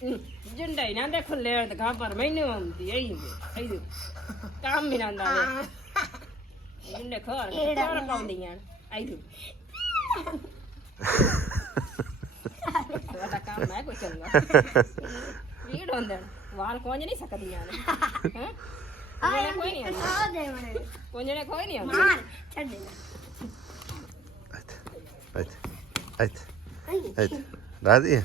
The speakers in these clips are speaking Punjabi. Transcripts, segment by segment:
झंडा ही ना देखो ले दिखा पर मैंने आती है ये काम भी ना दा झंडे खर पाउंदियां आई दू वाला काम है कोई चंगा वीड होंदे वाल कोंज नहीं सकदियां ने हैं कोई नहीं कोंजने कोई नहीं मार छड़ दे अच्छा राजी है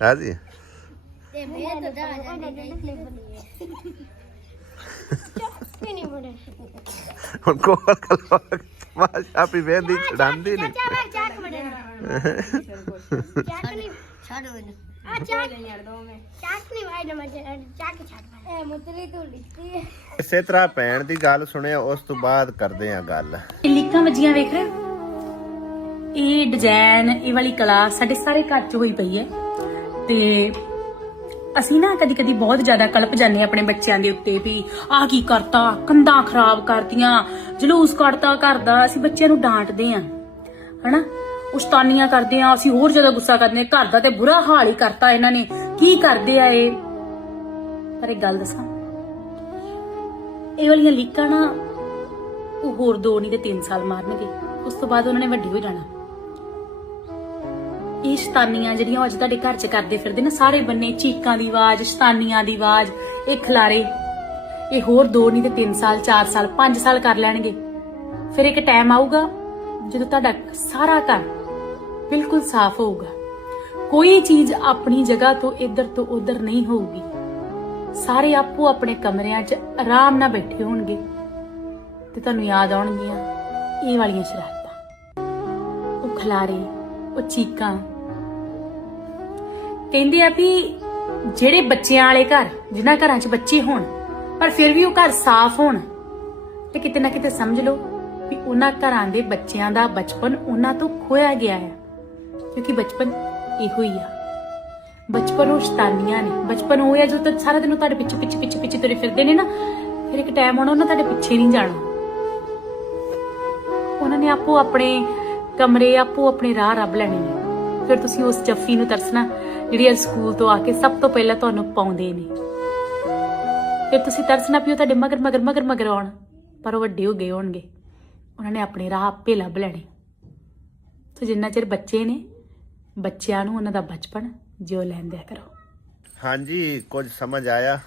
राजी उनको तमाशा भी वेंदी छड़ांदी नहीं ਇਸੇ ਤਰ੍ਹਾਂ ਭੈਣ ਦੀ ਗੱਲ ਸੁਣਿਆ ਉਸ ਤੋਂ ਬਾਅਦ ਕਰਦੇ ਆ ਗੱਲ ਲੀਕਾਂ ਵੱਜੀਆਂ ਵੇਖ ਰਹੇ ਇਹ ਡਿਜ਼ਾਈਨ ਇਹ ਵਾਲੀ ਕਲਾ ਸਾਡੇ ਸਾਰੇ ਘਰ 'ਚ ਹੋਈ ਪਈ ਹੈ ਤੇ ਅਸੀਂ ਨਾ ਕਦੀ ਕਦੀ ਬਹੁਤ ਜ਼ਿਆਦਾ ਕਲਪ ਜਾਂਦੇ ਆਪਣੇ ਬੱਚਿਆਂ ਦੇ ਉੱਤੇ ਵੀ ਆਹ ਕੀ ਕਰਤਾ ਕੰਧਾਂ ਖਰਾਬ ਕਰਤੀਆਂ ਜਲੂਸ ਕੱਢਤਾ ਘਰ ਦਾ ਅਸੀਂ ਬੱਚਿਆਂ ਨੂੰ ਡਾਂਟਦੇ ਆ ਹਨਾ ਉਸਤਾਨੀਆਂ ਕਰਦੇ ਆ ਅਸੀਂ ਹੋਰ ਜ਼ਿਆਦਾ ਗੁੱਸਾ ਕਰਦੇ ਆ ਘਰ ਦਾ ਤੇ ਬੁਰਾ ਹਾਲ ਹੀ ਕਰਤਾ ਇਹਨਾਂ ਨੇ ਕੀ ਕਰਦੇ ਆ ਇਹ ਪਰ ਇੱਕ ਗੱਲ ਦੱਸਾਂ ਇਹ ਵਾਲੀਆਂ ਲੀਕਾਂ ਨਾ ਉਹ ਹੋਰ 2 ਨਹੀਂ ਤੇ 3 ਸਾਲ ਮਾਰਨਗੇ ਉਸ ਤੋਂ ਬਾਅਦ ਉਹਨਾਂ ਨੇ ਵੱਡੀ ਹੋ ਜਾਣਾ ਇਹ ਸ਼ਤਾਨੀਆਂ ਜਿਹੜੀਆਂ ਅੱਜ ਤੁਹਾਡੇ ਘਰ 'ਚ ਕਰਦੇ ਫਿਰਦੇ ਨਾ ਸਾਰੇ ਬੰਨੇ ਚੀਕਾਂ ਦੀ ਆਵਾਜ਼ ਸ਼ਤਾਨੀਆਂ ਦੀ ਆਵਾਜ਼ ਇਹ ਖਿਲਾਰੇ ਇਹ ਹੋਰ 2 ਨਹੀਂ ਤੇ 3 ਸਾਲ 4 ਸਾਲ 5 ਸਾਲ ਕਰ ਲੈਣਗੇ ਫਿਰ ਇੱਕ ਟਾਈਮ ਆਊਗਾ ਜਦੋਂ ਤੁਹਾਡਾ ਸਾਰਾ ਘਰ ਬਿਲਕੁਲ ਸਾਫ਼ ਹੋਊਗਾ ਕੋਈ ਚੀਜ਼ ਆਪਣੀ ਜਗ੍ਹਾ ਤੋਂ ਇੱਧਰ ਤੋਂ ਉੱਧਰ ਨਹੀਂ ਹੋਊਗੀ ਸਾਰੇ ਆਪੋ ਆਪਣੇ ਕਮਰਿਆਂ 'ਚ ਆਰਾਮ ਨਾਲ ਬੈਠੇ ਹੋਣਗੇ ਤੇ ਤੁਹਾਨੂੰ ਯਾਦ ਆਉਣਗੀਆਂ ਇਹ ਵਾਲੀਆਂ ਸ਼ਰਾਰਤਾਂ ਉਹ ਖਿਲਾਰੇ ਉਹ ਚੀਕਾਂ ਕਹਿੰਦੇ ਆ ਵੀ ਜਿਹੜੇ ਬੱਚਿਆਂ ਵਾਲੇ ਘਰ ਜਿਨ੍ਹਾਂ ਘਰਾਂ 'ਚ ਬੱਚੇ ਹੋਣ ਪਰ ਫਿਰ ਵੀ ਉਹ ਘਰ ਸਾਫ਼ ਹੋਣ ਤੇ ਕਿਤੇ ਨਾ ਕਿਤੇ ਸਮਝ ਲਓ ਵੀ ਉਹਨਾਂ ਘਰਾਂ ਦੇ ਬੱਚਿਆਂ ਦਾ ਬਚਪਨ ਉਹਨਾਂ ਤੋਂ ਖੋਇਆ ਗਿਆ ਹੈ ਕਿਉਂਕਿ ਬਚਪਨ ਇਹੋ ਹੀ ਆ ਬਚਪਨ ਉਹ ਸ਼ਤਾਨੀਆਂ ਨੇ ਬਚਪਨ ਉਹ ਹੈ ਜੋ ਤਾਂ ਸਾਰਾ ਦਿਨ ਤੁਹਾਡੇ ਪਿੱਛੇ ਤੁਰੇ ਫਿਰਦੇ ਨੇ ਨਾ ਫਿਰ ਇੱਕ ਟਾਈਮ ਆਉਣਾ ਉਹਨਾਂ ਤੁਹਾਡੇ ਪਿੱਛੇ ਨਹੀਂ ਜਾਣਾ ਉਹਨਾਂ ਨੇ ਆਪੋ ਆਪਣੇ ਕਮਰੇ ਆਪੋ ਆਪਣੇ ਰਾਹ ਰੱਬ ਲੈਣੇ ਨੇ ਫਿਰ ਤੁਸੀਂ ਉਸ ਜੱਫੀ ਨੂੰ ਤਰਸਣਾ ਜਿਹੜੀ ਅੱਜ ਸਕੂਲ ਤੋਂ ਆ ਕੇ ਸਭ ਤੋਂ ਪਹਿਲਾਂ ਤੁਹਾਨੂੰ ਪਾਉਂਦੇ ਨੇ ਫਿਰ ਤੁਸੀਂ ਤਰਸਣਾ ਵੀ ਉਹ ਤੁਹਾਡੇ ਮਗਰ ਆਉਣ ਪਰ ਉਹ ਵੱਡੇ ਹੋ ਗਏ ਹੋਣਗੇ ਉਹਨਾਂ ਨੇ ਆਪਣੇ ਰਾਹ ਆਪੇ ਲੱਭ ਲੈਣੇ ਤੇ ਜਿੰਨਾ ਚਿਰ ਬੱਚੇ ਨੇ ਬੱਚਿਆਂ ਨੂੰ ਉਹਨਾਂ ਦਾ ਬਚਪਨ ਜਿਉ ਲੈਂਦਿਆ ਕਰੋ ਹਾਂਜੀ ਕੁਝ ਸਮਝ ਆਇਆ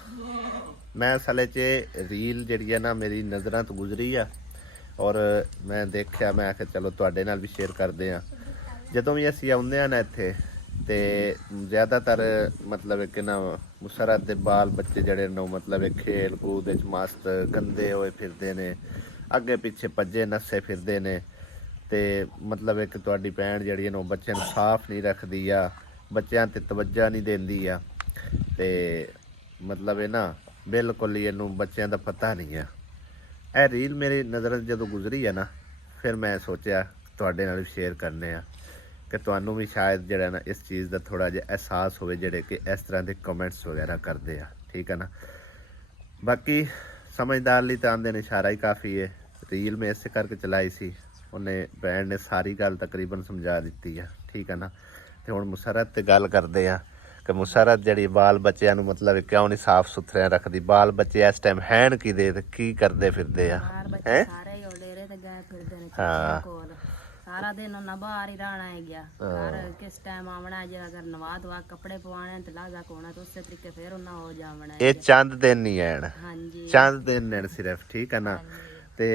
ਮੈਂ ਅਸਲ 'ਚ ਰੀਲ ਜਿਹੜੀ ਹੈ ਨਾ ਮੇਰੀ ਨਜ਼ਰਾਂ ਤੋਂ ਗੁਜ਼ਰੀ ਆ ਔਰ ਮੈਂ ਦੇਖਿਆ ਮੈਂ ਆਖਿਆ ਚਲੋ ਤੁਹਾਡੇ ਨਾਲ ਵੀ ਸ਼ੇਅਰ ਕਰਦੇ ਆ ਜਦੋਂ ਵੀ ਅਸੀਂ ਆਉਂਦੇ ਆ ਨਾ ਇੱਥੇ ਤੇ ਜ਼ਿਆਦਾਤਰ ਮਤਲਬ ਕਿ ਨਾ ਮੁਸਰਤ ਦੇ ਬਾਲ ਬੱਚੇ ਜਿਹੜੇ ਨੇ ਮਤਲਬ ਖੇਲ ਕੂਦ ਵਿੱਚ ਮਸਤ ਗੰਦੇ ਹੋਏ ਫਿਰਦੇ ਨੇ ਅੱਗੇ ਪਿੱਛੇ ਭੱਜੇ ਨੱਸੇ ਫਿਰਦੇ ਨੇ ਤੇ ਮਤਲਬ ਇੱਕ ਤੁਹਾਡੀ ਭੈਣ ਜਿਹੜੀ ਹੈ ਉਹ ਬੱਚਿਆਂ ਨੂੰ ਸਾਫ਼ ਨਹੀਂ ਰੱਖਦੀ ਆ ਬੱਚਿਆਂ ਤੇ ਤਵੱਜਾ ਨਹੀਂ ਦਿੰਦੀ ਆ ਤੇ ਮਤਲਬ ਇਹ ਨਾ ਬਿਲਕੁਲ ਹੀ ਇਹਨੂੰ ਬੱਚਿਆਂ ਦਾ ਪਤਾ ਨਹੀਂ ਆ ਇਹ ਰੀਲ ਮੇਰੀ ਨਜ਼ਰ ਜਦੋਂ ਗੁਜ਼ਰੀ ਆ ਨਾ ਫਿਰ ਮੈਂ ਸੋਚਿਆ ਤੁਹਾਡੇ ਨਾਲ ਸ਼ੇਅਰ ਕਰਨੇ ਆ ਕਿ ਤੁਹਾਨੂੰ ਵੀ ਸ਼ਾਇਦ ਜਿਹੜਾ ਨਾ ਇਸ ਚੀਜ਼ ਦਾ ਥੋੜਾ ਜਿਹਾ ਅਹਿਸਾਸ ਹੋਵੇ ਜਿਹੜੇ ਕਿ ਇਸ ਤਰ੍ਹਾਂ ਦੇ ਕਮੈਂਟਸ ਵਗੈਰਾ ਕਰਦੇ ਆ ਠੀਕ ਹੈ ਨਾ ਬਾਕੀ ਸਮਝਦਾਰ ਲਈ ਤਾਂ ਆਂਦੇ ਨੇ ਇਸ਼ਾਰਾ ਹੀ ਕਾਫੀ ਹੈ ਰੀਲ ਮੈਂ ਇਸੇ ਕਰਕੇ ਚਲਾਈ ਸੀ ਉਹਨੇ ਭੈਣ ਨੇ ਸਾਰੀ ਗੱਲ ਤਕਰੀਬਨ ਸਮਝਾ ਦਿੱਤੀ ਆ ਠੀਕ ਹੈ ਨਾ ਤੇ ਹੁਣ ਮੁਸਰਤ ਤੇ ਗੱਲ ਕਰਦੇ ਆ ਕਿ ਮੁਸਰਤ ਜਿਹੜੀ ਬਾਲ ਬੱਚਿਆਂ ਨੂੰ ਮਤਲਬ ਕਿਉਂ ਨਹੀਂ ਸਾਫ਼ ਸੁਥਰਾ ਰੱਖਦੀ ਬਾਲ ਬੱਚੇ ਇਸ ਟਾਈਮ ਹੈਣ ਕੀ ਕਰਦੇ ਫਿਰਦੇ ਆ ਹੈ ਸਾਰੇ ਹੀ ਡੇਰੇ ਤੇ ਗਏ ਫਿਰਦੇ ਨੇ ਹਾਂ ਸਾਰਾ ਦਿਨ ਉਹਨਾਂ ਬਾਹਰ ਹੀ ਰਹਿਣਾ ਹੈ ਗਿਆ ਘਰ ਕਿਸ ਟਾਈਮ ਆਉਣਾ ਜੇ ਅਗਰ ਨਵਾ ਦਵਾ ਕੱਪੜੇ ਪਵਾਣੇ ਤੇ ਲਾਗਾ ਕੋਣਾ ਤੇ ਉਸੇ ਤਰੀਕੇ ਫਿਰ ਉਹਨਾਂ ਹੋ ਜਾਵਣਾ ਇਹ ਚੰਦ ਦਿਨ ਨਹੀਂ ਐਣ ਹਾਂਜੀ ਚੰਦ ਦਿਨ ਨੇ ਸਿਰਫ ਠੀਕ ਹੈ ਨਾ ਤੇ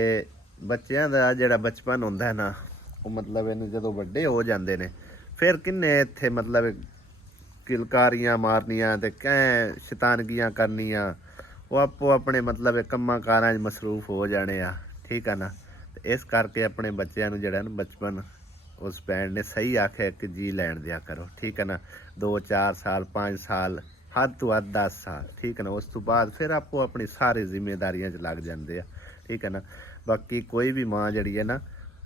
ਬੱਚਿਆਂ ਦਾ ਜਿਹੜਾ ਬਚਪਨ ਹੁੰਦਾ ਨਾ ਉਹ ਮਤਲਬ ਇਹਨੂੰ ਜਦੋਂ ਵੱਡੇ ਹੋ ਜਾਂਦੇ ਨੇ ਫਿਰ ਕਿੰਨੇ ਇੱਥੇ ਮਤਲਬ ਕਿਲਕਾਰੀਆਂ ਮਾਰਨੀਆਂ ਤੇ ਕਹਿ ਸ਼ੈਤਾਨਗੀਆਂ ਕਰਨੀਆਂ ਉਹ ਆਪੋ ਆਪਣੇ ਮਤਲਬ ਕੰਮਾਂ ਕਾਰਾਂ 'ਚ ਮਸਰੂਫ ਹੋ ਜਾਣੇ ਆ ਠੀਕ ਆ ਨਾ ਤੇ ਇਸ ਕਰਕੇ ਆਪਣੇ ਬੱਚਿਆਂ ਨੂੰ ਜਿਹੜਾ ਨਾ ਬਚਪਨ ਉਸ ਭੈਣ ਨੇ ਸਹੀ ਆਖਿਆ ਕਿ ਜੀ ਲੈਣ ਦਿਆ ਕਰੋ ਠੀਕ ਹੈ ਨਾ 2-4 ਸਾਲ 5 ਸਾਲ ਹੱਦ ਤੋਂ ਹੱਦ 10 ਸਾਲ ਠੀਕ ਹੈ ਨਾ ਉਸ ਤੋਂ ਬਾਅਦ ਫਿਰ ਆਪੋ ਆਪਣੀ ਸਾਰੀ ਜ਼ਿੰਮੇਵਾਰੀਆਂ 'ਚ ਲੱਗ ਜਾਂਦੇ ਆ ਠੀਕ ਹੈ ਨਾ ਬਾਕੀ ਕੋਈ ਵੀ ਮਾਂ ਜਿਹੜੀ ਹੈ ਨਾ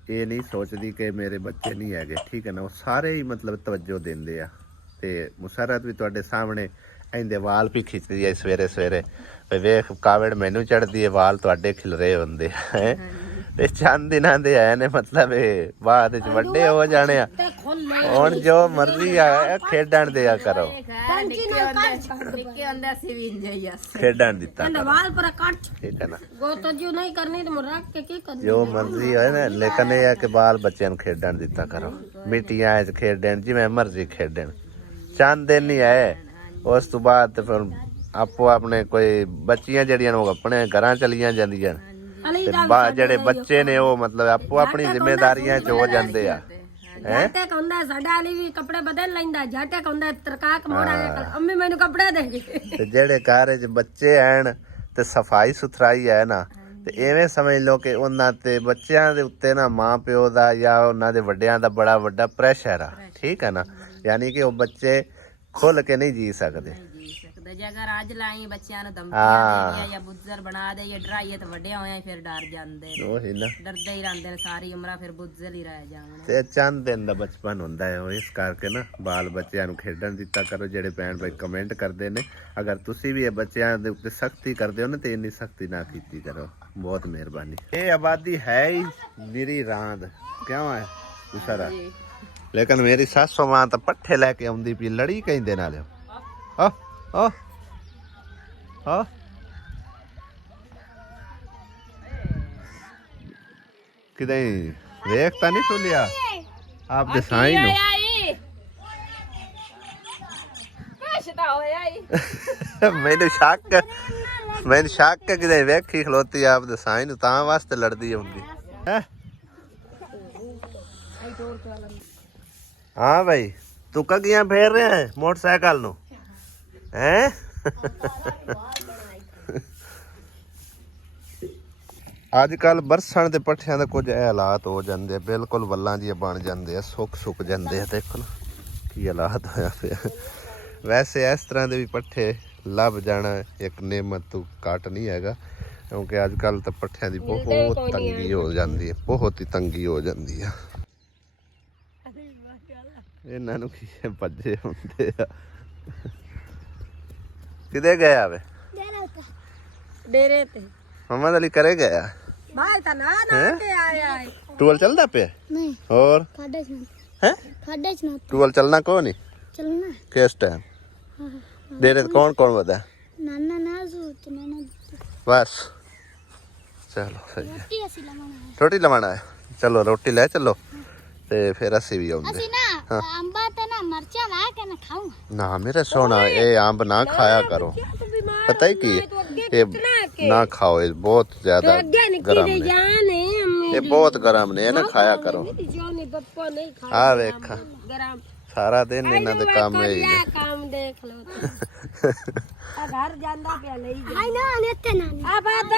ਇਹ ਨਹੀਂ ਸੋਚਦੀ ਕਿ ਮੇਰੇ ਬੱਚੇ ਨਹੀਂ ਹੈਗੇ ਠੀਕ ਹੈ ਨਾ ਉਹ ਸਾਰੇ ਹੀ ਮਤਲਬ ਤਵੱਜੋ ਦਿੰਦੇ ਆ ਤੇ ਮੁਸਰਤ ਵੀ ਤੁਹਾਡੇ ਸਾਹਮਣੇ ਇਹਦੇ ਵਾਲ ਵੀ ਖਿੱਚਦੀ ਹੈ ਸਵੇਰੇ ਵੇਖ ਕਾਵੜ ਮੈਨੂੰ ਚੜਦੀ ਹੈ ਵਾਲ ਤੁਹਾਡੇ ਖਿਲ ਰਹੇ ਹੁੰਦੇ ਹੈ ਤੇ ਚੰਦ ਦਿਨਾਂ ਦੇ ਆਏ ਨੇ, ਮਤਲਬ ਇਹ ਬਾਅਦ ਵਿੱਚ ਵੱਡੇ ਹੋ ਜਾਣੇ ਆ। ਹੁਣ ਜੋ ਮਰਜ਼ੀ ਆ ਖੇਡਣ ਦਿਆ ਕਰੋ। ਨਿੱਕੇ ਹੁੰਦੇ ਅਸੀਂ ਵੀ ਇੰਜੋਈ ਆ ਖੇਡਣ ਦਿੱਤਾ ਕਰੋ, ਵਾਲ ਪਰ ਕੱਟ ਠੀਕ ਹੈ ਨਾ। ਗੋਤ ਜੋ ਨਹੀਂ ਕਰਨੀ ਤੇ ਰੱਖ ਕੇ ਕੀ ਕਰਨੀ। ਜੋ ਮਰਜ਼ੀ ਹੋਏ ਨਾ, ਲੇਕਿਨ ਇਹ ਆ ਕਿ ਬਾਲ ਬੱਚਿਆਂ ਨੂੰ ਖੇਡਣ ਦਿੱਤਾ ਕਰੋ। ਮਿੱਟੀਆਂ 'ਚ ਖੇਡਣ, ਜਿਵੇਂ ਮਰਜ਼ੀ ਖੇਡਣ। ਚੰਦ ਦਿਨ ਹੀ ਆਏ, ਉਸ ਤੋਂ ਬਾਅਦ ਤੇ ਫਿਰ ਆਪੋ ਆਪਣੇ ਕੋਈ ਬੱਚੀਆਂ ਜਿਹੜੀਆਂ ਉਹ ਆਪਣੇ ਘਰਾਂ ਚਲੀਆਂ ਜਾਂਦੀਆਂ ਤੇ ਜਿਹੜੇ ਬੱਚੇ ਨੇ ਉਹ ਮਤਲਬ ਆਪੋ ਆਪਣੀ ਜ਼ਿੰਮੇਵਾਰੀਆਂ 'ਚ ਹੋ ਜਾਂਦੇ ਆ। ਜੱਟੇ ਕਹਿੰਦਾ ਸਾਡਾ ਲਈ ਵੀ ਕੱਪੜੇ ਬਦਲ ਲੈਂਦਾ, ਜੱਟੇ ਕਹਿੰਦਾ ਤਰਕਾਕ ਮੋੜ ਆਇਆ ਕਰ, ਅੰਮੀ ਮੈਨੂੰ ਕੱਪੜੇ ਦੇ ਗਈ। ਤੇ ਜਿਹੜੇ ਘਰ 'ਚ ਬੱਚੇ ਆਣ ਤੇ ਸਫਾਈ ਸੁਥਰਾਈ ਹੈ ਨਾ, ਤੇ ਐਵੇਂ ਸਮਝ ਲਓ ਕਿ ਉਹਨਾਂ ਤੇ ਬੱਚਿਆਂ ਦੇ ਉੱਤੇ ਨਾ ਮਾਂ ਪਿਓ ਦਾ ਜਾਂ ਉਹਨਾਂ ਦੇ ਵੱਡਿਆਂ ਦਾ ਬੜਾ ਵੱਡਾ ਪ੍ਰੈਸ਼ਰ ਆ, ਠੀਕ ਹੈ ਨਾ। ਯਾਨੀ ਕਿ ਉਹ ਬੱਚੇ ਖੁੱਲ ਕੇ ਨਹੀਂ ਜੀ ਸਕਦੇ। ਜੇ ਅਗਰ ਅੱਜ ਲਾਈ ਬੱਚਿਆਂ ਨੂੰ ਧਮਕੀਆਂ ਦੇ ਜਾਂ ਬੁੱਜ਼ਰ ਬਣਾ ਦੇ ਜਾਂ ਡਰਾਈਏ ਤਾਂ ਵੱਡੇ ਹੋਏ ਫਿਰ ਡਰ ਜਾਂਦੇ ਨੇ, ਉਹੀ ਨਾ, ਡਰਦੇ ਹੀ ਰਹਿੰਦੇ ਨੇ ਸਾਰੀ ਉਮਰ, ਫਿਰ ਬੁੱਜ਼ਰ ਹੀ ਰਹਿ ਜਾਣਗੇ। ਤੇ ਚੰਦ ਦਿਨ ਦਾ ਬਚਪਨ ਹੁੰਦਾ ਹੈ, ਉਹ ਇਸ ਕਰਕੇ ਨਾ ਬਾਲ ਬੱਚਿਆਂ ਨੂੰ ਖੇਡਣ ਦਿੱਤਾ ਕਰੋ। ਜਿਹੜੇ ਭੈਣ ਭਾਈ ਕਮੈਂਟ ਕਰਦੇ ਨੇ, ਅਗਰ ਤੁਸੀਂ ਵੀ ਇਹ ਬੱਚਿਆਂ ਦੇ ਉੱਤੇ ਸਖਤੀ ਕਰਦੇ ਹੋ ਨਾ, ਤੇ ਇੰਨੀ ਸਖਤੀ ਨਾ ਕੀਤੀ ਕਰੋ, ਬਹੁਤ ਮਿਹਰਬਾਨੀ। ਇਹ ਆਬਾਦੀ ਹੈ ਹੀ ਮੇਰੀ ਰਾਂਦ ਕਿਉਂ ਹੈ ਸਾਰਾ, ਲੇਕਿਨ ਮੇਰੀ ਸੱਸ ਮਾਂ ਤਾਂ ਪੱਠੇ ਲੈ ਕੇ ਆਉਂਦੀ ਪਈ, ਲੜੀ ਕਹਿੰਦੇ ਨਾਲ ਆ ਆ ਆ ਕਿਤੇ ਵੇਖ ਤਾਂ ਨਹੀਂ ਸੁਲਿਆ ਆਪ ਦੇ ਸਾਈਂ ਨੂੰ। ਮੈਨੂੰ ਸ਼ੱਕ ਕਿਤੇ ਵੇਖੀ ਖਲੋਤੀ ਆਪ ਦੇ ਸਾਈਂ ਨੂੰ, ਤਾਂ ਵਾਸਤੇ ਲੜਦੀ ਹੁੰਦੀ ਹੈ। ਹਾਂ ਭਾਈ, ਤੂੰ ਕਗੀਆਂ ਫੇਰ ਰਿਹਾ ਹੈ ਮੋਟਰਸਾਈਕਲ ਨੂੰ ਹੈ? ਅੱਜ ਕੱਲ ਬਰਸਣ ਦੇ ਪੱਠਿਆਂ ਦੇ ਕੁਝ ਇਹ ਹਾਲਾਤ ਹੋ ਜਾਂਦੇ, ਬਿਲਕੁਲ ਵੱਲਾਂ ਜਿਹੇ ਬਣ ਜਾਂਦੇ ਆ, ਸੁੱਕ ਜਾਂਦੇ ਆ। ਦੇਖੋ ਨਾ ਕੀ ਹਾਲਾਤ ਹੋਇਆ ਪਿਆ। ਵੈਸੇ ਇਸ ਤਰ੍ਹਾਂ ਦੇ ਵੀ ਪੱਠੇ ਲੱਭ ਜਾਣਾ ਇੱਕ ਨਿਯਮਤ ਤੋਂ ਘੱਟ ਨਹੀਂ ਹੈਗਾ, ਕਿਉਂਕਿ ਅੱਜ ਕੱਲ ਤਾਂ ਪੱਠਿਆਂ ਦੀ ਬਹੁਤ ਤੰਗੀ ਹੋ ਜਾਂਦੀ ਹੈ, ਬਹੁਤ ਹੀ ਤੰਗੀ ਹੋ ਜਾਂਦੀ ਆ। ਇਹਨਾਂ ਨੂੰ ਕੀ ਭੱਜੇ ਹੁੰਦੇ ਆ। ਕਿਦੇ ਗਿਆ ਵੇ? ਡੇਰੇ ਤੇ ਮੁਹੰਮਦ ਅਲੀ ਕਰੇ ਗਿਆ। ਬਾਹਰ ਤਾਂ ਨਾ ਕੇ ਆਇਆ ਹੈ। ਟੂਲ ਚੱਲਦਾ ਪਿਆ? ਨਹੀਂ ਹੋਰ ਖਾਡੇ ਚ ਹੈ ਖਾਡੇ ਚ ਨਾ ਟੂਲ ਚੱਲਣਾ ਕੋ ਨਹੀਂ? ਚੱਲਣਾ ਕਿਸ ਟਾਈਮ? ਡੇਰੇ ਕੌਣ ਕੌਣ ਵਦਾ? ਨਾਨਾ ਨਾ ਜ਼ੂਤ ਨਾਨਾ ਬਸ ਚਲੋ ਸਹੀ ਹੈ। ਰੋਟੀ ਅਸੀਂ ਲਵਾਣਾ ਰੋਟੀ ਲਵਾਣਾ ਹੈ, ਚਲੋ ਰੋਟੀ ਲੈ ਚੱਲੋ ਤੇ ਫਿਰ ਅਸੀਂ ਵੀ ਆਉਂਦੇ। ਅਸੀਂ ਨਾ ਅੰਬਾ ਤੇ ਨਾ ਮਰਚਾਂ ਲਾ ਕੇ ਨਾ ਖਾਉਂ ਨਾ ਮੇਰੇ ਸੋਹਣਾ, ਇਹ ਅੰਬ ਨਾ ਖਾਇਆ ਕਰੋ, ਪਤਾ ਹੀ ਕੀ ਇਹ ਨਾ ਖਾਓ, ਇਹ ਬਹੁਤ ਜ਼ਿਆਦਾ ਗਰਮ ਨੇ, ਇਹ ਬਹੁਤ ਗਰਮ ਨੇ, ਇਹ ਨਾ ਖਾਇਆ ਕਰੋ। ਆ ਵੇਖ ਸਾਰਾ ਦਿਨ ਇਹਨਾਂ ਦੇ ਕੰਮ ਹੀ ਨੇ। ਕੰਮ ਦੇਖ ਲੋ ਆ ਘਰ ਜਾਂਦਾ ਪਿਆ ਲਈ ਆਈ ਨਾ ਨੇਤੇ ਨਾ ਆ ਬਾਤ।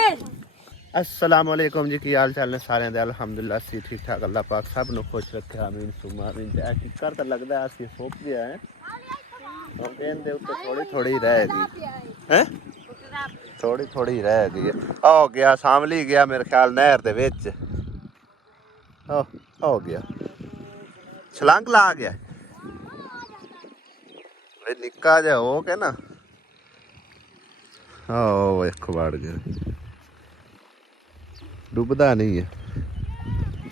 अस्सलाम वालेकुम जी, की हाल चाल ने सारे दे? अल्हम्दुलिल्लाह सी ठीक ठाक, अल्लाह पाक सब नु खुश रखे, आमीन सुमा आमीन। ते कर तो लगदा असी सोप गया है, और कहंदे उत्ते थोड़ी थोड़ी रह गई है, थोड़ी थोड़ी रह गई है। हो गया सामली गया मेरे ख्याल नहर दे विच, हो गया छलांग ला गया वे निक्का जा हो के ना। ओ एक वड़ गया, ਡੁੱਬਦਾ ਨਹੀਂ ਹੈ,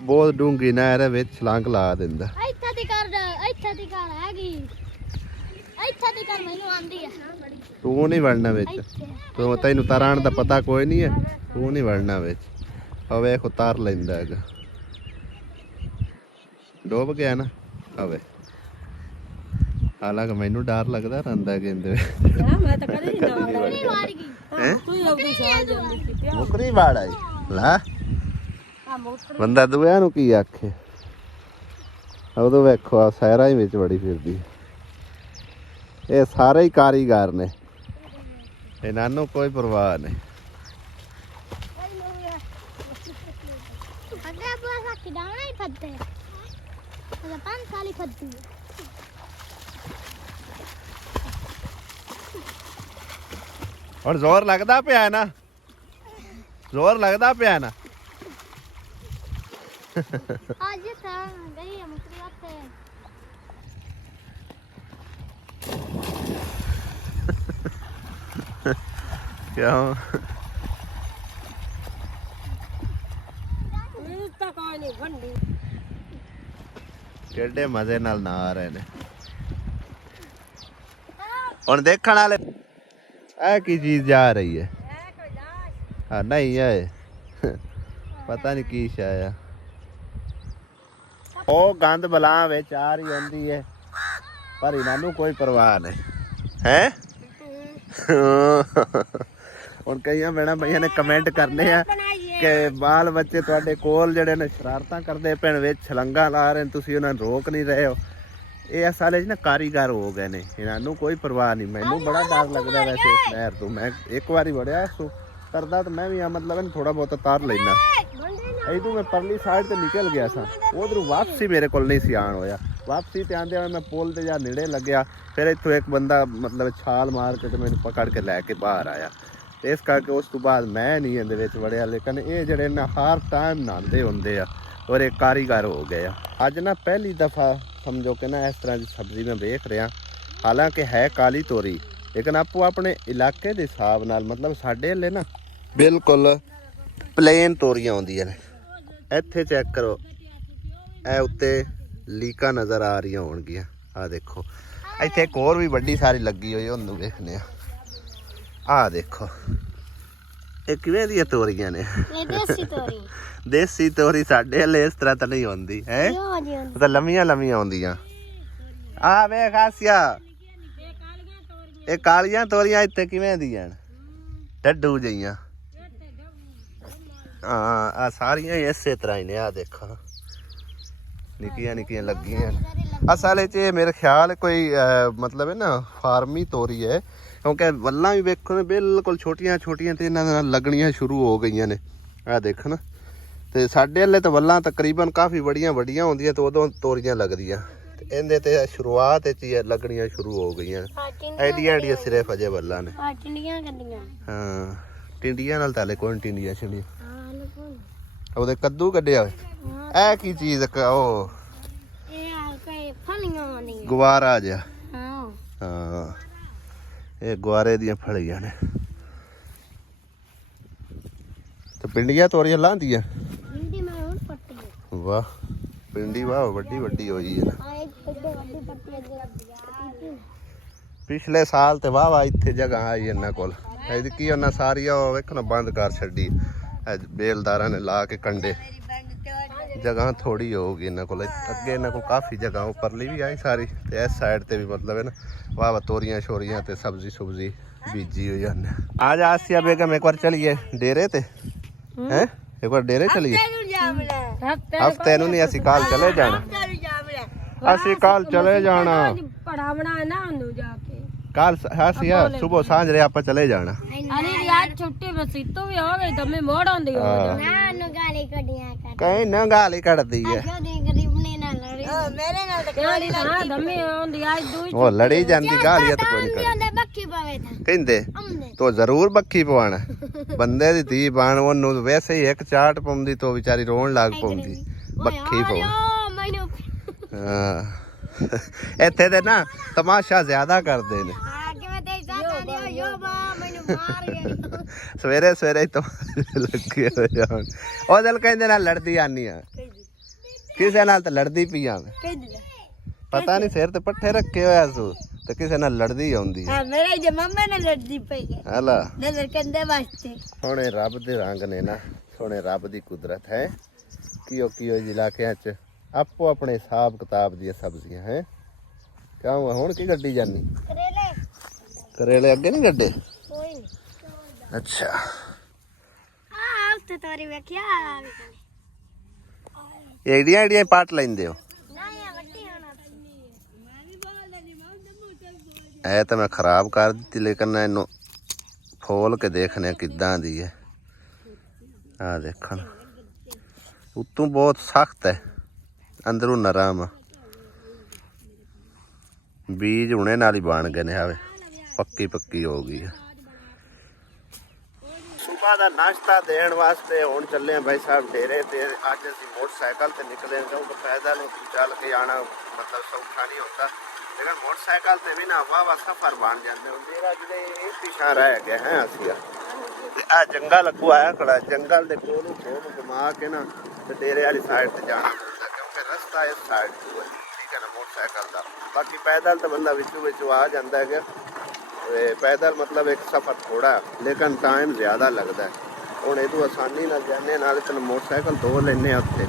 ਬਹੁਤ ਡੂੰਗੀ ਨਹਿਰ ਹੈ, ਵਿੱਚ ਛਲਾਂਗ ਲਾ ਦਿੰਦਾ। ਇੱਥੇ ਦੀ ਕਰ ਹੈਗੀ, ਇੱਥੇ ਦੀ ਕਰ ਮੈਨੂੰ ਆਂਦੀ ਆ। ਤੂੰ ਨਹੀਂ ਵੜਨਾ ਵਿੱਚ, ਤੂੰ ਤੈਨੂੰ ਤਰਾਣ ਦਾ ਪਤਾ ਕੋਈ ਨਹੀਂ ਹੈ, ਤੂੰ ਨਹੀਂ ਵੜਨਾ ਵਿੱਚ। ਆ ਵੇਖ ਉਤਾਰ ਲੈਂਦਾ ਹੈਗਾ, ਡੁੱਬ ਗਿਆ ਨਾ ਆਵੇ। ਹਾਲਾਂਕਿ ਮੈਨੂੰ ਡਰ ਲੱਗਦਾ ਰਹਿੰਦਾ ਕਹਿੰਦੇ ਮੈਂ ਤਾਂ ਕਦੇ ਨਹੀਂ ਵਾੜ ਗਈ ਹੈ ਤੂੰ ਆਪਣੀ ਸਾਲ ਜਾਂਦੀ ਸੀ ਮੁਕਰੀ ਵਾੜ ਆਈ ਲਾ ਬੰਦਾ ਦੁਆ ਨੂੰ ਕੀ ਆਖੇ। ਉਦੋਂ ਵੇਖੋ ਆ ਸਹਿਰਾ ਹੀ ਵਿੱਚ ਬੜੀ ਫਿਰਦੀ, ਇਹ ਸਾਰੇ ਹੀ ਕਾਰੀਗਰ ਨੇ, ਇਹਨਾਂ ਨੂੰ ਕੋਈ ਪਰਵਾਹ ਨਹੀਂ। ਅੱਗੇ ਬੁਆ ਖਿਡਾਉਣਾ ਹੀ ਫੱਦੇ ਉਹਦਾ 5 ਸਾਲ ਹੀ ਫੱਦੀ ਹੁਣ ਜ਼ੋਰ ਲੱਗਦਾ ਪਿਆ ਨਾ, ਜ਼ੋਰ ਲੱਗਦਾ ਪਿਆ ਨਾ। ਅੱਜ ਤਾਂ ਗਈ ਆ ਮੁਕਰੀ ਉੱਤੇ। ਕਿਉਂ ਕਿੱਡੇ ਮਜ਼ੇ ਨਾਲ ਨਾ ਆ ਰਹੇ ਨੇ ਹੁਣ ਦੇਖਣ ਵਾਲੇ। ਇਹ ਕੀ ਚੀਜ਼ ਜਾ ਰਹੀ ਹੈ? ਹਾਂ ਨਹੀਂ ਹੈ, ਪਤਾ ਨਹੀਂ ਕੀ ਸ਼ਾਇ ਆ। ਉਹ ਗੰਦ ਬਲਾਂ ਵਿੱਚ ਆ ਰਹੀ ਹੁੰਦੀ ਹੈ ਪਰ ਇਹਨਾਂ ਨੂੰ ਕੋਈ ਪਰਵਾਹ ਨਹੀਂ ਹੈ। ਹੁਣ ਕਈਆਂ ਭੈਣਾਂ ਭਈਆਂ ਨੇ ਕਮੈਂਟ ਕਰਨੇ ਆ ਕਿ ਬਾਲ ਬੱਚੇ ਤੁਹਾਡੇ ਕੋਲ ਜਿਹੜੇ ਨੇ ਸ਼ਰਾਰਤਾਂ ਕਰਦੇ ਪੈਣ ਵਿੱਚ ਛਲੰਗਾ ਲਾ ਰਹੇ ਨੇ, ਤੁਸੀਂ ਉਹਨਾਂ ਨੂੰ ਰੋਕ ਨਹੀਂ ਰਹੇ ਹੋ। ਇਹ ਅਸਲ 'ਚ ਨਾ ਕਾਰੀਗਰ ਹੋ ਗਏ ਨੇ, ਇਹਨਾਂ ਨੂੰ ਕੋਈ ਪਰਵਾਹ ਨਹੀਂ। ਮੈਨੂੰ ਬੜਾ ਡਰ ਲੱਗਦਾ ਵੈਸੇ ਇਸ ਨਹਿਰ ਤੋਂ। ਮੈਂ ਇੱਕ ਵਾਰੀ ਵੜਿਆ ਸੋ ਕਰਦਾ ਤਾਂ ਮੈਂ ਵੀ ਆ ਮਤਲਬ ਥੋੜਾ ਬਹੁਤਾ ਤਾਰ ਲੈਣਾ। ਇਦੋਂ ਮੈਂ ਪਰਲੀ ਸਾਈਡ ਤੇ ਨਿਕਲ ਗਿਆ ਸਾਂ, ਉਧਰੋਂ ਵਾਪਸੀ ਮੇਰੇ ਕੋਲ ਨਹੀਂ ਸੀ ਆਉਣ ਹੋਇਆ। ਵਾਪਸੀ ਤੇ ਆਉਂਦੇ ਹੋਏ ਮੈਂ ਪੁਲ ਤੇ ਜਾਂ ਨੇੜੇ ਲੱਗਿਆ, ਫਿਰ ਇੱਥੋਂ ਇੱਕ ਬੰਦਾ ਮਤਲਬ ਛਾਲ ਮਾਰ ਕੇ ਤੇ ਮੈਨੂੰ ਪਕੜ ਕੇ ਲੈ ਕੇ ਬਾਹਰ ਆਇਆ। ਤੇ ਇਸ ਕਰਕੇ ਉਸ ਤੋਂ ਬਾਅਦ ਮੈਂ ਨਹੀਂ ਇਹਦੇ ਵਿੱਚ ਵੜਿਆ। ਲੇਕਿਨ ਇਹ ਜਿਹੜੇ ਨਾ ਹਰ ਟਾਈਮ ਨਹਾਉਂਦੇ ਹੁੰਦੇ ਆ ਔਰ ਇਹ ਕਾਰੀਗਰ ਹੋ ਗਏ ਆ। ਅੱਜ ਨਾ ਪਹਿਲੀ ਦਫਾ ਸਮਝੋ ਕਿ ਨਾ ਇਸ ਤਰ੍ਹਾਂ ਦੀ ਸਬਜ਼ੀ ਮੈਂ ਵੇਖ ਰਿਹਾ। ਹਾਲਾਂਕਿ ਹੈ ਕਾਲੀ ਤੋਰੀ, ਲੇਕਿਨ ਆਪੋ ਆਪਣੇ ਇਲਾਕੇ ਦੇ ਹਿਸਾਬ ਨਾਲ ਮਤਲਬ ਸਾਡੇ ਹਲੇ ਨਾ ਬਿਲਕੁਲ ਪਲੇਨ ਤੋਰੀਆਂ ਆਉਂਦੀਆਂ ਨੇ। ਇੱਥੇ ਚੈੱਕ ਕਰੋ, ਇਹ ਉੱਤੇ ਲੀਕਾਂ ਨਜ਼ਰ ਆ ਰਹੀਆਂ ਹੋਣਗੀਆਂ। ਆਹ ਦੇਖੋ ਇੱਥੇ ਇੱਕ ਹੋਰ ਵੀ ਵੱਡੀ ਸਾਰੀ ਲੱਗੀ ਹੋਈ, ਉਹਨੂੰ ਵੇਖਦੇ ਆ। ਆਹ ਦੇਖੋ ਇਹ ਕਿਵੇਂ ਦੀਆਂ ਤੋਰੀਆਂ ਨੇ। ਦੇਸੀ ਤੋਰੀ ਸਾਡੇ ਹਲੇ ਇਸ ਤਰ੍ਹਾਂ ਤਾਂ ਨਹੀਂ ਹੁੰਦੀ ਹੈ, ਤਾਂ ਲੰਮੀਆਂ ਲੰਮੀਆਂ ਆਉਂਦੀਆਂ। ਆ ਵੇਖ ਆਸਿਆ, ਇਹ ਕਾਲੀਆਂ ਤੋਰੀਆਂ ਇੱਥੇ ਕਿਵੇਂ ਦੀਆਂ ਡੱਡੂ ਜਿਹੀਆਂ। ਹਾਂ ਆ ਸਾਰੀਆਂ ਇਸੇ ਤਰ੍ਹਾਂ ਹੀ ਨੇ। ਆ ਦੇਖੋ ਨਿੱਕੀਆਂ ਨਿੱਕੀਆਂ ਲੱਗੀਆਂ। ਅਸਲ 'ਚ ਮੇਰੇ ਖਿਆਲ ਕੋਈ ਮਤਲਬ ਹੈ ਨਾ ਫਾਰਮੀ ਤੋਰੀ ਹੈ, ਕਿਉਂਕਿ ਵੱਲਾਂ ਵੀ ਵੇਖੋ ਨੇ ਬਿਲਕੁਲ ਛੋਟੀਆਂ ਛੋਟੀਆਂ ਤੇ ਇਹਨਾਂ ਨਾਲ ਲੱਗਣੀਆਂ ਸ਼ੁਰੂ ਹੋ ਗਈਆਂ ਨੇ। ਆਹ ਦੇਖਣ ਤੇ ਸਾਡੇ ਵਾਲੇ ਤਾਂ ਵੱਲਾਂ ਤਕਰੀਬਨ ਕਾਫੀ ਵੱਡੀਆਂ ਵੱਡੀਆਂ ਹੁੰਦੀਆਂ ਤੇ ਉਦੋਂ ਤੋਰੀਆਂ ਲੱਗਦੀਆਂ, ਤੇ ਇਹਦੇ ਤੇ ਸ਼ੁਰੂਆਤ 'ਚ ਹੀ ਲੱਗਣੀਆਂ ਸ਼ੁਰੂ ਹੋ ਗਈਆਂ। ਐਡੀਆਂ ਐਡੀਆਂ ਸਿਰਫ ਅਜੇ ਵੱਲਾਂ ਨੇ। ਹਾਂ ਟਿੰਡੀਆਂ ਨਾਲ ਤਾਂ ਹਲੇ ਕੋਈ ਟਿੰਡੀਆਂ ਛੜੀਆਂ। ਉਹਦੇ ਕੱਦੂ ਕੱਢਿਆ ਹੋਇਆ। ਇਹ ਕੀ ਚੀਜ਼ ਉਹ ਗੁਵਾਰਾ ਜਿਹਾ। ਹਾਂ ਇਹ ਗੁਆਰੇ ਦੀਆਂ ਫਲੀਆਂ ਨੇ। ਤੇ ਪਿੰਡੀਆਂ ਤੋਰੀਆਂ ਲਾਂਦੀਆਂ। ਵਾਹ ਪਿੰਡੀ ਵਾਹ ਵੱਡੀ ਵੱਡੀ ਹੋਈ ਹੈ ਨਾ। ਪਿਛਲੇ ਸਾਲ ਤੇ ਵਾਹ ਵਾਹ ਇੱਥੇ ਜਗ੍ਹਾ ਆਈ ਇਹਨਾਂ ਕੋਲ। ਐਤਕੀ ਉਹਨਾਂ ਸਾਰੀਆਂ ਉਹ ਵੇਖਣਾ ਬੰਦ ਕਰ ਛੱਡੀ, ਬੇਲਦਾਰਾਂ ਨੇ ਲਾ ਕੇ ਕੰਡੇ। ਜਗ੍ਹਾ ਥੋੜੀ ਹੋਊਗੀ ਇਹਨਾਂ ਕੋਲ। ਅੱਗੇ ਇਹਨਾਂ ਕੋਲ ਕਾਫੀ ਜਗ੍ਹਾ ਉੱਪਰਲੀ ਵੀ ਆਈ ਸਾਰੀ, ਤੇ ਇਸ ਸਾਈਡ ਤੇ ਵੀ ਮਤਲਬ ਹੈ ਨਾ ਵਾਹ ਵਾਹ ਤੋਰੀਆਂ ਸ਼ੋਰੀਆਂ ਤੇ ਸਬਜ਼ੀ ਸੁਬਜ਼ੀ ਬੀਜੀ ਹੋਈ ਹਨ। ਆ ਜਾ ਆਸਿਆ ਬੇਗਮ ਇੱਕ ਵਾਰ ਚਲੀਏ ਡੇਰੇ ਤੇ ਹੈ, ਇੱਕ ਵਾਰ ਡੇਰੇ ਚਲੀਏ। ਹਫਤੇ ਨੂੰ ਨਹੀਂ, ਅਸੀਂ ਕੱਲ ਚਲੇ ਜਾਣਾ। ਅਸੀਂ ਕੱਲ ਚਲੇ ਜਾਣਾ ਪੜਾਵਣਾ ਨਾ ਉਹਨੂੰ ਜਾ ਕੇ ਕੱਲ। ਆਸਿਆ ਸਵੇਰ ਸਾਂਝ ਰੇ ਆਪਾਂ ਚਲੇ ਜਾਣਾ। ਅਰੇ ਯਾਰ ਛੁੱਟੀ ਬਸੀਤੋਂ ਵੀ ਹੋ ਗਈ ਦਮੇ ਮੋੜ ਆਉਂਦੀ ਹੋ ਨਾ ਨੂੰ ਗਾਲੀ ਕੱਢੀਆਂ ਕਰ ਕਹੀਂ ਨਾ ਗਾਲੀ ਕੱਢਦੀ ਹੈ। ਗਰੀਬਨੇ ਨਾਲ ਲੜੀ ਮੇਰੇ ਨਾਲ ਤਾਂ ਕਿਹੜੀ ਨਾ ਦਮੇ ਆਉਂਦੀ ਅੱਜ ਦੂਈ ਉਹ ਲੜੀ ਜਾਂਦੀ ਗਾਲੀਆਂ ਤਾਂ ਕੋਈ ਨਹੀਂ ਆਂਦੇ ਬੱਕੀ ਪਵੇ ਤਾਂ ਕਹਿੰਦੇ ਤੋ ਜ਼ਰੂਰ ਬੱਕੀ ਪਵਾਣਾ। ਬੰਦੇ ਦੀ ਧੀ ਬਾਣ ਉਹਨੂੰ ਵੈਸੇ ਹੀ ਇੱਕ ਚਾਟ ਪਾਉਂਦੀ ਤੋਂ ਵਿਚਾਰੀ ਰੋਣ ਲੱਗ ਪਾਉਂਦੀ ਬੱਕੀ ਪਾਉ। ਮੈਨੂੰ ਹਾਂ ਇੱਥੇ ਤੇ ਨਾ ਤਮਾਸ਼ਾ ਜ਼ਿਆਦਾ ਕਰਦੇ ਨੇ। ਸਵੇਰੇ ਸਵੇਰੇ ਤੋਂ ਲੱਗੇ ਹੋਏ ਹਨ। ਉਹ ਦਿਲ ਕਹਿੰਦੇ ਨਾਲ ਲੜਦੀ ਆਨੀ ਆ, ਕਿਸੇ ਨਾਲ ਤਾਂ ਲੜਦੀ ਪਈ ਆ। ਪਤਾ ਨਹੀਂ ਸਿਰ ਤੇ ਪੱਠੇ ਰੱਖੇ ਹੋਇਆ ਸੂ ਤੇ ਕਿਸੇ ਨਾਲ ਲੜਦੀ ਆਉਂਦੀ ਹੈ। ਮੇਰੇ ਜੇ ਮੰਮੇ ਨਾਲ ਲੜਦੀ ਪਈ ਹੈ। ਹਲਾ ਨਜ਼ਰ ਕੰਦੇ ਵਾਸਤੇ ਸੋਹਣੇ ਰੱਬ ਦੇ ਰੰਗ ਨੇ ਨਾ, ਸੋਹਣੇ ਰੱਬ ਦੀ ਕੁਦਰਤ ਹੈ। ਕਿਉਂ ਇਲਾਕਿਆਂ 'ਚ ਆਪੋ ਆਪਣੇ ਹਿਸਾਬ ਕਿਤਾਬ ਦੀਆਂ ਸਬਜ਼ੀਆਂ ਹੈ। ਕਿਉਂ ਹੁਣ ਕੀ ਗੱਡੀ ਜਾਨੀ? ਕਰੇਲੇ ਅੱਗੇ ਨਹੀਂ ਗੱਡੇ? ਅੱਛਾ ਆਹ ਉੱਤੇ ਤੋਰੀ ਵੇਖਿਆ ਏਡੀਆਂ ਏਡੀਆਂ ਪਾਟ ਲੈਂਦੇ ਹੋ। ਇਹ ਤਾਂ ਮੈਂ ਖਰਾਬ ਕਰ ਦਿੱਤੀ, ਲੇਕਿਨ ਇਹਨੂੰ ਫੋਲ ਕੇ ਦੇਖਣੇ ਕਿੱਦਾਂ ਦੀ ਹੈ। ਆ ਦੇਖਣ ਉੱਤੋਂ ਬਹੁਤ ਸਖਤ ਹੈ, ਅੰਦਰੋਂ ਨਰਮ। ਬੀਜ ਹੁਣੇ ਨਾਲ ਹੀ ਬਣ ਗਏ ਨੇ। ਆਵੇ ਪੱਕੀ ਪੱਕੀ ਹੋ ਗਈ ਹੈ। ਸੁਬਹ ਦਾ ਨਾਸ਼ਤਾ ਦੇਣ ਵਾਸਤੇ ਹੁਣ ਚੱਲੇ ਭਾਈ ਸਾਹਿਬ ਡੇਰੇ ਤੇ। ਅੱਜ ਅਸੀਂ ਮੋਟਰਸਾਈਕਲ ਤੇ ਨਿਕਲੇ ਕਿਉਂਕਿ ਪੈਦਲ ਚੱਲ ਕੇ ਆਣਾ ਮਤਲਬ ਸੌਖਾ ਨਹੀਂ ਹੁੰਦਾ, ਲੇਕਿਨ ਮੋਟਰਸਾਈਕਲ ਤੇ ਵੀ ਨਾ ਵਾਹ ਸਫਰ ਬਣ ਜਾਂਦੇ ਹੁੰਦੇ। ਮੇਰਾ ਜਿਹੜੇ ਇਹ ਪਿਛਾ ਰਹਿ ਗਿਆ ਹੈ ਅਸੀਂ ਆ ਜੰਗਲ ਅੱਗੋਂ ਆਇਆ ਖੜਾ। ਜੰਗਲ ਦੇ ਕੋਲੋਂ ਘੁੰਮ ਘੁਮਾ ਕੇ ਨਾ ਤੇ ਡੇਰੇ ਵਾਲੀ ਸਾਈਡ ਤੇ ਜਾਣਾ ਪੈਂਦਾ ਕਿਉਂਕਿ ਰਸਤਾ ਇਸ ਸਾਈਡ ਤੋਂ ਹੈ, ਠੀਕ ਹੈ ਨਾ, ਮੋਟਰਸਾਈਕਲ ਦਾ। ਬਾਕੀ ਪੈਦਲ ਤਾਂ ਬੰਦਾ ਵਿੱਚੋਂ ਆ ਜਾਂਦਾ ਹੈਗਾ। ਪੈਦਲ मतलब एक सफ़र थोड़ा लेकिन टाइम ज़्यादा लगता है। ਹੁਣ ਇਹ ਤੋਂ ਆਸਾਨੀ ਨਾਲ ਜਾਂਦੇ ਨਾਲੇ ਤੈਨੂੰ ਮੋਟਰਸਾਈਕਲ ਧੋ ਲੈਂਦੇ ਆ ਉੱਥੇ,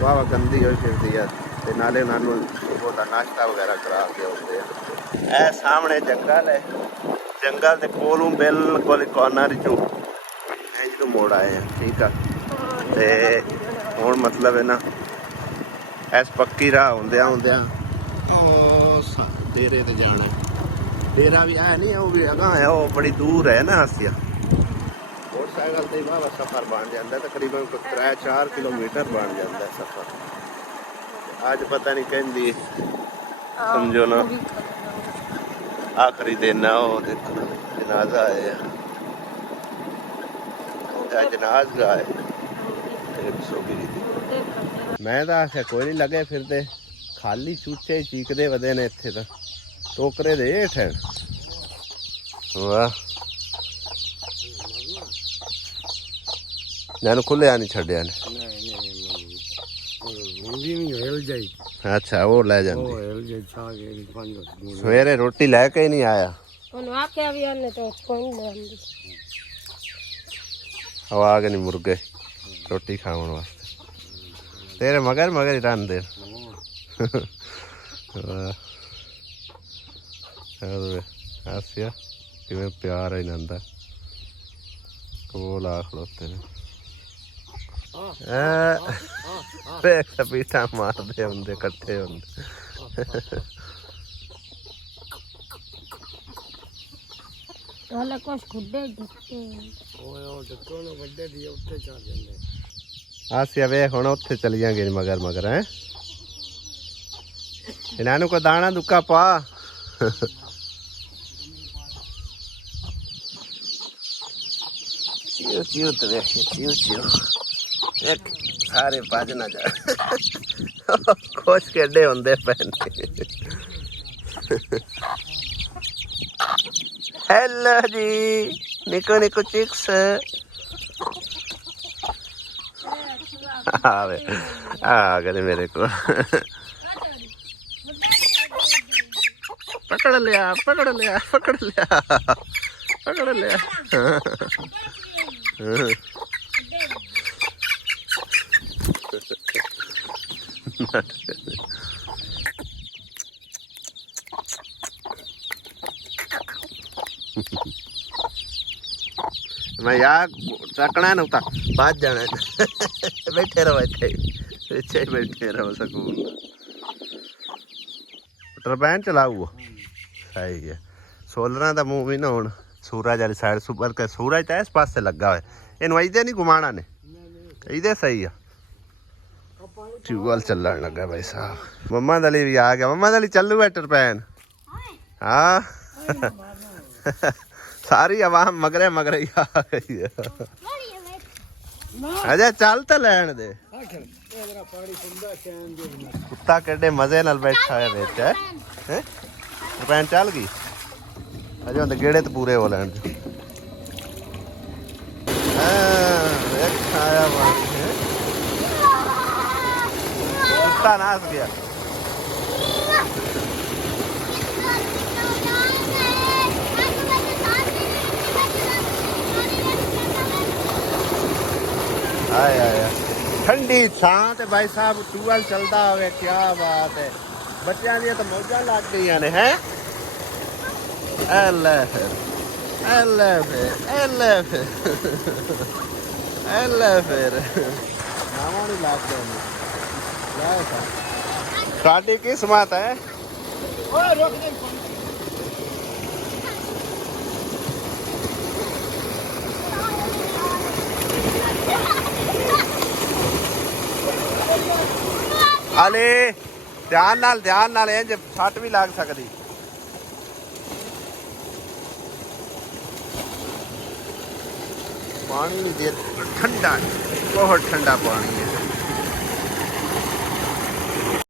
ਵਾਹਵਾ ਗੰਦੀ ਹੋਈ ਫਿਰਦੀ ਆ, ਤੇ ਨਾਲੇ ਉਹਨਾਂ ਨੂੰ ਉਹਦਾ ਨਾਸ਼ਤਾ ਵਗੈਰਾ ਕਰਾ ਕੇ ਆਉਂਦੇ ਆ। ਇਹ ਸਾਹਮਣੇ ਜੰਗਲ ਹੈ, ਜੰਗਲ ਦੇ ਕੋਲੋਂ ਬਿਲਕੁਲ ਕੋਰਨਰ ਚੋਂ ਇਹ ਜਦੋਂ ਮੋੜ ਆਏ ਆ, ਠੀਕ ਆ। ਤੇ ਹੁਣ ਮਤਲਬ ਹੈ ਨਾ ਇਸ ਪੱਕੀ ਰਾਹ ਹੁੰਦਿਆਂ ਉਹ ਡੇਰੇ ਤੇ ਜਾਣਾ। ਡੇਰਾ ਵੀ ਹੈ ਨਹੀਂ, ਉਹ ਵੀ ਅਗਾਂਹ ਹੈ, ਉਹ ਬੜੀ ਦੂਰ ਹੈ ਨਾ ਆਸਿਆ। ਮੋਟਰਸਾਈਕਲ ਤੇ ਵਾਹਵਾ ਸਫ਼ਰ ਬਣ ਜਾਂਦਾ, ਤਕਰੀਬਨ 3-4 ਕਿਲੋਮੀਟਰ ਬਣ ਜਾਂਦਾ ਸਫ਼ਰ। ਅੱਜ ਪਤਾ ਨਹੀਂ ਕਹਿੰਦੀ ਸਮਝੋ ਨਾ ਆਖਰੀ ਦਿਨ ਆ, ਉਹ ਦੇਖੋ ਜਨਾਜ਼ਾ ਆਇਆ, ਜਨਾਜ਼ਾ ਹੈ 120। ਮੈਂ ਤਾਂ ਆਖਿਆ ਕੋਈ ਨਹੀਂ ਲੱਗੇ ਫਿਰਦੇ, ਖਾਲੀ ਚੂਚੇ ਚੀਕਦੇ ਵਧੇ ਨੇ ਇੱਥੇ ਤਾਂ, ਟੋਕਰੇ ਦੇ ਹੇਠ ਹੈ। ਵਾਹ, ਜਾਨੂੰ ਖੁੱਲਿਆ ਨਹੀਂ ਛੱਡਿਆ ਨੇ। ਅੱਛਾ, ਉਹ ਲੈ ਜਾਂਦੀ। ਸਵੇਰੇ ਰੋਟੀ ਲੈ ਕੇ ਹੀ ਨਹੀਂ ਆਇਆ, ਉਹਨੂੰ ਆਖਿਆ ਵੀ ਉਹਨੇ ਤਾਂ ਕੋਈ ਨਹੀਂ ਲੈਂਦੀ। ਉਹ ਆ ਗਏ ਨਹੀਂ ਮੁਰਗੇ ਰੋਟੀ ਖਾਣ ਵਾਸਤੇ, ਤੇਰੇ ਮਗਰ ਹੀ ਰਹਿੰਦੇ। ਆਸਿਆ ਕਿਵੇਂ ਪਿਆਰ ਹੈ ਇਹਨਾਂ ਦਾ, ਕੋਲ ਆ ਖਲੋਤੇ ਨੇ। ਵੇਖ ਪੀਠਾ ਮਾਰਦੇ ਹੁੰਦੇ, ਇਕੱਠੇ ਹੁੰਦੇ। ਵਾਲਾ ਕੁਛ ਖੁੱਡੇ ਦਿੱਤੇ ਆਸਿਆ ਵੇਖ ਹੁਣ ਉੱਥੇ ਚਲੀ ਜਾਂਗੇ ਮਗਰ ਹੈ। ਇਹਨਾਂ ਨੂੰ ਕੋਈ ਦਾਣਾ ਦੁੱਕਾ ਪਾ। ਚਿਉ ਤੇ ਵੇਖ, ਚਿਉ ਇੱਕ ਸਾਰੇ ਭੱਜ ਨਾ ਜਾ, ਖੁਸ਼ ਕਿੱਡੇ ਹੁੰਦੇ ਪੈਣ। ਹੈਲੋ ਜੀ, ਨਿੱਕੋ ਚਿਕਸ ਆਵੇ ਆ ਗਏ ਮੇਰੇ ਕੋਲ। ਪਕੜ ਲਿਆ। मैं यार रखना ना उता बात जाना बैठे रहो इतने बैठे रहो सकून। टरबैन चलाऊ सही है। सोलर का मूव भी ना हूँ सूरज वाली साइड सुपर के सूरज तो इस पासे लगा हुआ, इन इधे नहीं घुमाना ने, इधे सही है। ट्यूबवेल चलन लगा भाई साहब। मम्मा दली भी आ गया, मम्मा दली चलू है टरबैन। हाँ सारी आवाम मगरे ही आ गई है। अजय चल तो लैन दे। कुत्ता केडे मजे नाल बैठा है बेच है। टरबैन चल गई अजय होंदे गेड़े तो पूरे हो लैन दे। कुत्ता नास गया। आया ठंडी छां ते भाई साहब ट्यूबवेल चलता हो, क्या बात है। बच्चों दी तो मौजा लग गई ने हैं। फिर नावा नहीं लग गए। साडी किस्मत है। अले ध्यान नाल इंज सट भी लग सकती। पानी दे ठंडा, बहुत ठंडा पानी है।